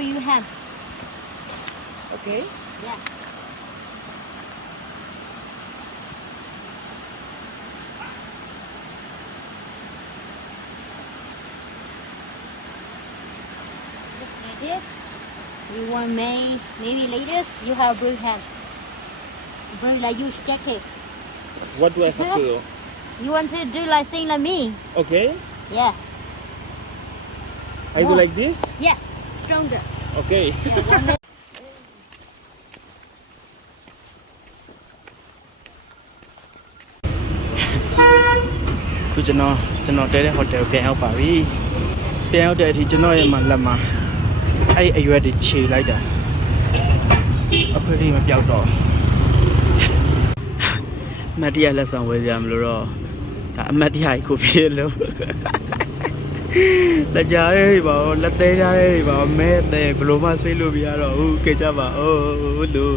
bring you ham. Okay. Yeah. Just like this. You want maybe later you have brewed ham. Brew like you get cake. What do I have to do? You want to do like sing like me? Okay. Yeah. I do More. like this. Yeah. Stronger. Okay. Yeah, one minute. ခုကျွန်တော်တဲတဲ့ဟိုတယ်ပြန်ရောက်ပါပြီပြန်ရောက်တဲ့အထိကျွန်တော်ရဲ့မှာလက်မှာအဲ့ဒီအရွက်တွေခြေလိုက်တာအခုထိမပြောက်တော့မတ်တရားလက်ဆောင်ဝယ်ကြမလို့တော့ဒါအမတ်တရားကြီးကိုပြေလို့လက်ကြားတွေပါလက်သေးကြားတွေပါမဲတဲ့ဘလို့မှဆေးလို့ပြရတော့ဟုတ်ကဲ့ကြပါဦးလို့